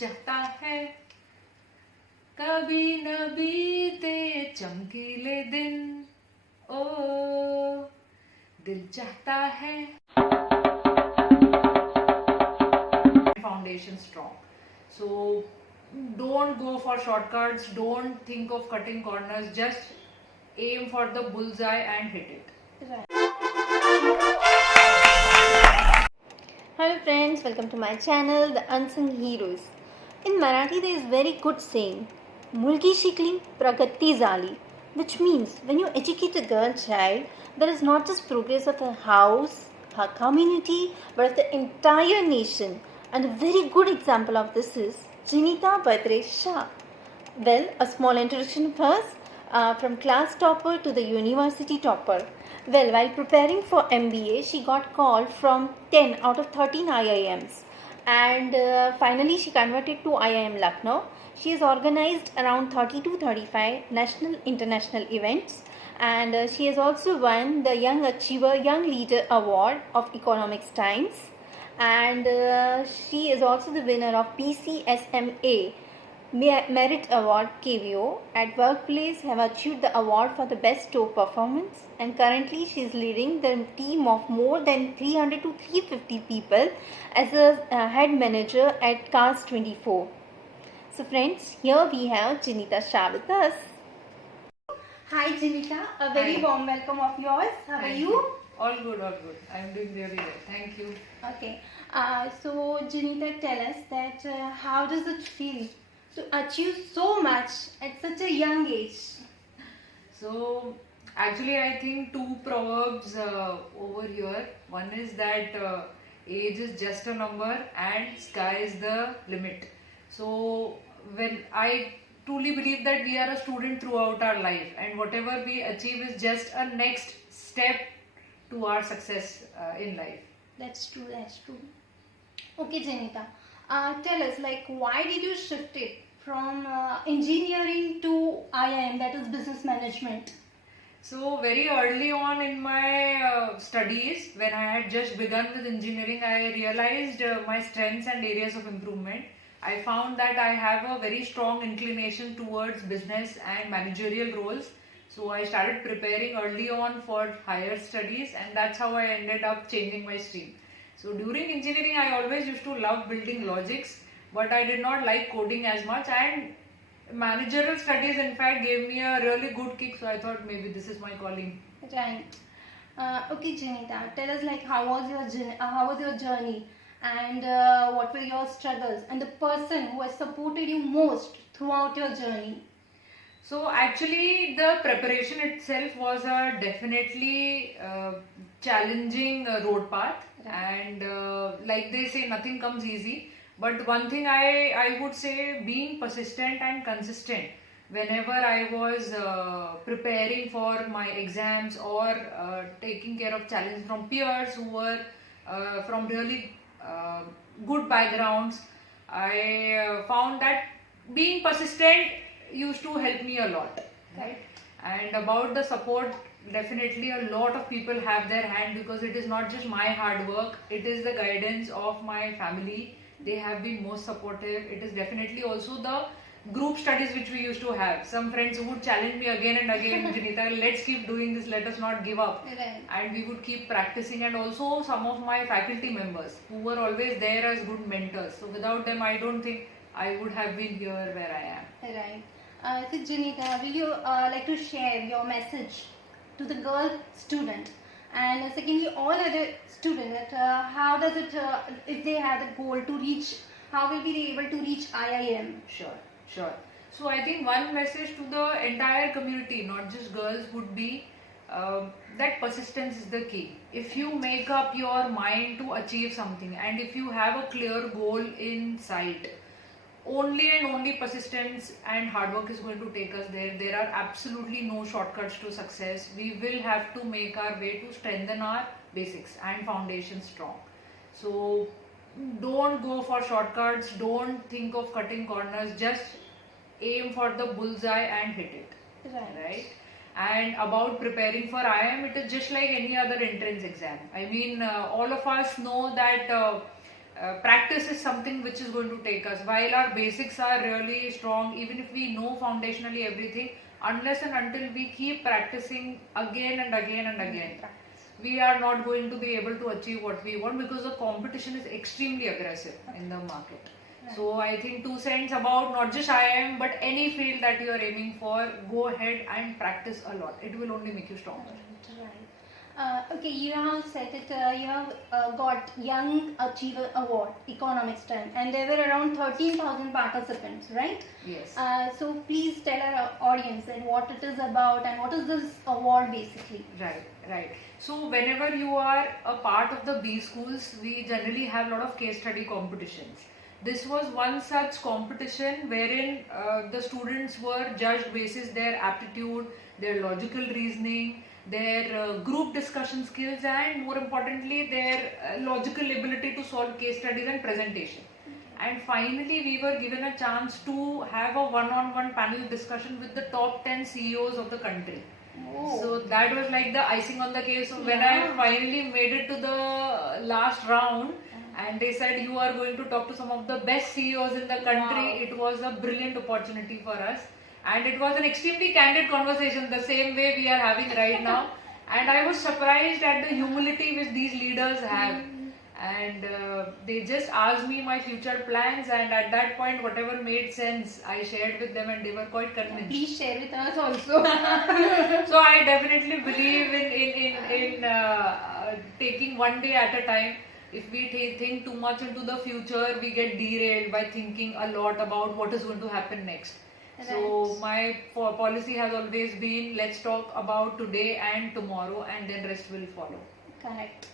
चाहता है कभी न बीते चमकीले दिन, ओ दिल चाहता है foundation strong. So don't go for shortcuts, don't think of cutting corners, just aim for the bullseye and hit it. Right. Hello friends, welcome to my channel, the Unsung Heroes. In Marathi there is very good saying, Mulki shikli, pragati zali, which means when you educate a girl child, there is not just progress of her house, her community, but of the entire nation. And a very good example of this is Jinita Bhadresh Shah. Well, a small introduction first, from class topper to the university topper. Well, while preparing for MBA, she got called from 10 out of 13 IIMs, and finally she converted to IIM Lucknow. She has organized around 30 to 35 national international events, and she has also won the Young Achiever Young Leader Award of Economics Times, and she is also the winner of PCSMA Merit Award KVO. At workplace have achieved the award for the best store performance, and currently she is leading the team of more than 300 to 350 people as a head manager at Cars 24. So friends, here we have Jinita Shah with us. Hi Jinita, a very Hi. warm welcome of yours. How are you? All good, all good. I'm doing really well. Thank you. Okay, so Jinita, tell us that how does it feel to achieve so much at such a young age? So actually I think two proverbs over here. One is that age is just a number and sky is the limit. So when I truly believe that we are a student throughout our life, and whatever we achieve is just a next step to our success in life. That's true, that's true. Okay, Janita, tell us, like, why did you shift it from engineering to IIM, that is business management? So very early on in my studies, when I had just begun with engineering, I realized my strengths and areas of improvement. I found that I have a very strong inclination towards business and managerial roles. So I started preparing early on for higher studies, and that's how I ended up changing my stream. So during engineering, I always used to love building logics, but I did not like coding as much, and managerial studies in fact gave me a really good kick, so I thought maybe this is my calling. Right. Okay, Janita, tell us, like, how was your journey, and what were your struggles, and the person who has supported you most throughout your journey? So actually the preparation itself was a definitely challenging road path, and like they say, nothing comes easy. But one thing I would say, being persistent and consistent whenever I was preparing for my exams or taking care of challenges from peers who were from really good backgrounds, I found that being persistent used to help me a lot, right? And about the support, definitely a lot of people have their hand, because it is not just my hard work, it is the guidance of my family. They have been most supportive. It is definitely also the group studies which we used to have. Some friends who would challenge me again and again, Jinita, let's keep doing this, let us not give up. Right. And we would keep practicing, and also some of my faculty members who were always there as good mentors. So without them, I don't think I would have been here where I am. Right. So Janita, will you like to share your message to the girl student, and secondly all other students, that how does it, if they have a goal to reach, how will be they able to reach IIM? Sure. So I think one message to the entire community, not just girls, would be that persistence is the key. If you make up your mind to achieve something, and if you have a clear goal in sight, only and only persistence and hard work is going to take us there. There are absolutely no shortcuts to success. We will have to make our way to strengthen our basics and foundation strong. So don't go for shortcuts, don't think of cutting corners, just aim for the bullseye and hit it. Right? And about preparing for IIM, it is just like any other entrance exam. I mean, all of us know that practice is something which is going to take us. While our basics are really strong, even if we know foundationally everything, unless and until we keep practicing again and again and again, we are not going to be able to achieve what we want, because the competition is extremely aggressive in the market. So I think 2 cents about not just IIM but any field that you are aiming for, go ahead and practice a lot. It will only make you stronger. Okay, you have said it, you have got Young Achiever Award, economics time, and there were around 13,000 participants, right? Yes. So please tell our audience that what it is about and what is this award basically. Right. So whenever you are a part of the B schools, we generally have a lot of case study competitions. This was one such competition wherein the students were judged basis their aptitude, their logical reasoning, their group discussion skills, and more importantly their logical ability to solve case studies and presentation. And finally we were given a chance to have a one-on-one panel discussion with the top 10 CEOs of the country. So that was like the icing on the cake. So when I finally made it to the last round and they said you are going to talk to some of the best CEOs in the country, it was a brilliant opportunity for us. And it was an extremely candid conversation, the same way we are having right now. And I was surprised at the humility which these leaders have. And they just asked me my future plans, and at that point whatever made sense I shared with them, and they were quite convinced. Please share with us also. So I definitely believe in taking one day at a time. If we think too much into the future, we get derailed by thinking a lot about what is going to happen next. Right. So my policy has always been, let's talk about today and tomorrow, and then rest will follow. Correct.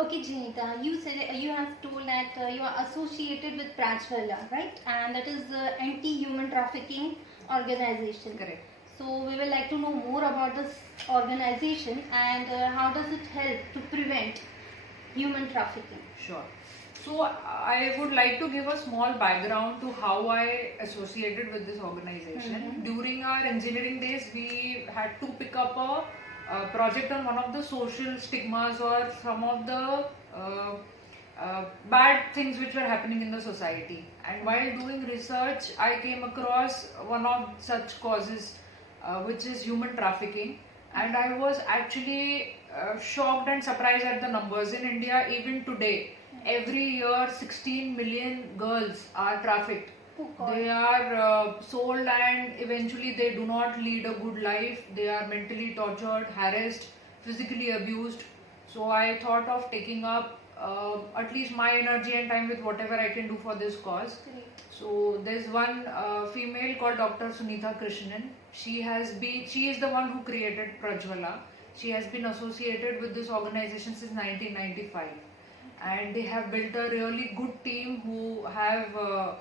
Okay, Jinita, you said you have told that you are associated with Prajwala, right? And that is the anti-human trafficking organization. Correct. So we would like to know more about this organization and how does it help to prevent human trafficking? Sure. So I would like to give a small background to how I associated with this organization. During our engineering days, we had to pick up a project on one of the social stigmas or some of the bad things which were happening in the society. And while doing research, I came across one of such causes, which is human trafficking. And I was actually shocked and surprised at the numbers. In India, even today, every year 16 million girls are trafficked. They are sold, and eventually they do not lead a good life. They are mentally tortured, harassed, physically abused. So I thought of taking up at least my energy and time with whatever I can do for this cause. So there's one female called Dr. Sunitha Krishnan. She is the one who created Prajwala. She has been associated with this organization since 1995. And they have built a really good team who have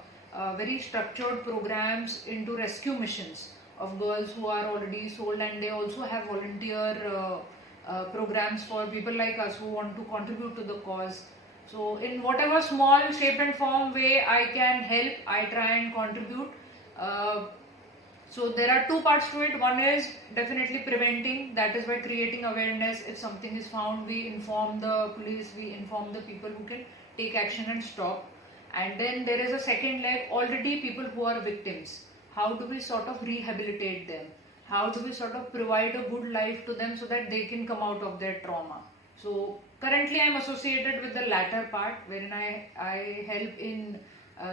very structured programs into rescue missions of girls who are already sold, and they also have volunteer programs for people like us who want to contribute to the cause. So in whatever small shape and form way I can help, I try and contribute. So there are two parts to it. One is definitely preventing, that is by creating awareness. If something is found, we inform the police, we inform the people who can take action and stop. And then there is a second leg, already people who are victims. How do we sort of rehabilitate them? How do we sort of provide a good life to them so that they can come out of their trauma? So currently I am associated with the latter part, wherein I help in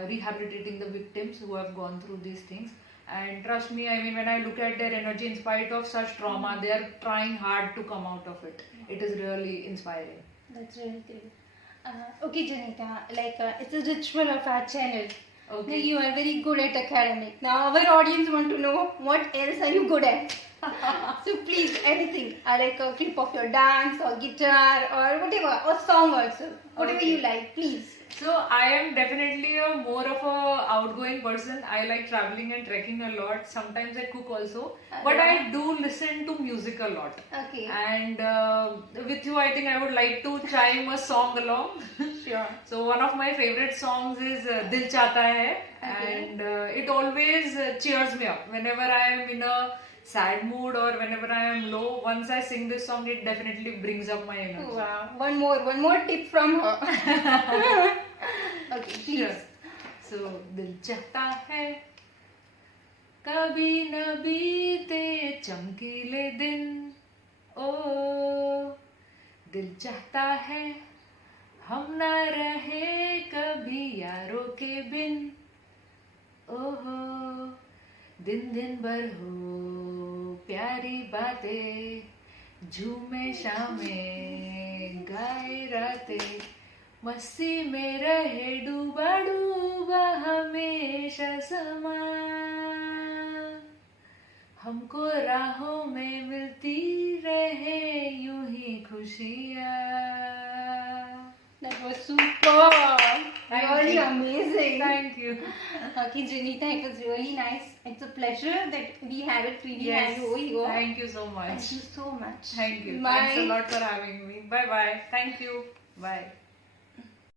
rehabilitating the victims who have gone through these things. And trust me, I mean, when I look at their energy, in spite of such trauma, they are trying hard to come out of it. It is really inspiring. That's really great. Okay, Janita, it's a ritual of our channel. Okay. Now you are very good at academic. Now our audience want to know what else are you good at. So please, anything, like a clip of your dance or guitar or whatever, or song also, whatever you like, please. So I am definitely more of a outgoing person. I like traveling and trekking a lot. Sometimes I cook also, but I do listen to music a lot. Okay. And with you, I think I would like to chime a song along. Sure. So one of my favorite songs is Dil Chahta Hai, and it always cheers me up whenever I am in a sad mood or whenever I am low, once I sing this song, it definitely brings up my energy. Wow. One more tip from her. Okay, please. Sure. So, दिल चाहता है कभी न बीते चमकीले दिन, ओ दिल चाहता है हम न रहे कभी यारों के बिन, ओहो दिन दिन भर हो प्यारी बातें, झूमे शामें गाए रातें, मस्ती में रहे डूबा डूबा हमेशा समा, हमको राहों में मिलती रहे यूं ही खुशियाँ. That was super. Really amazing. Thank you. Okay, Jinita, it was really nice. It's a pleasure that we have it freely Yes. and over here. Thank you so much. Thank you so much. Thank you. Bye. Thanks a lot for having me. Bye bye. Thank you. Bye.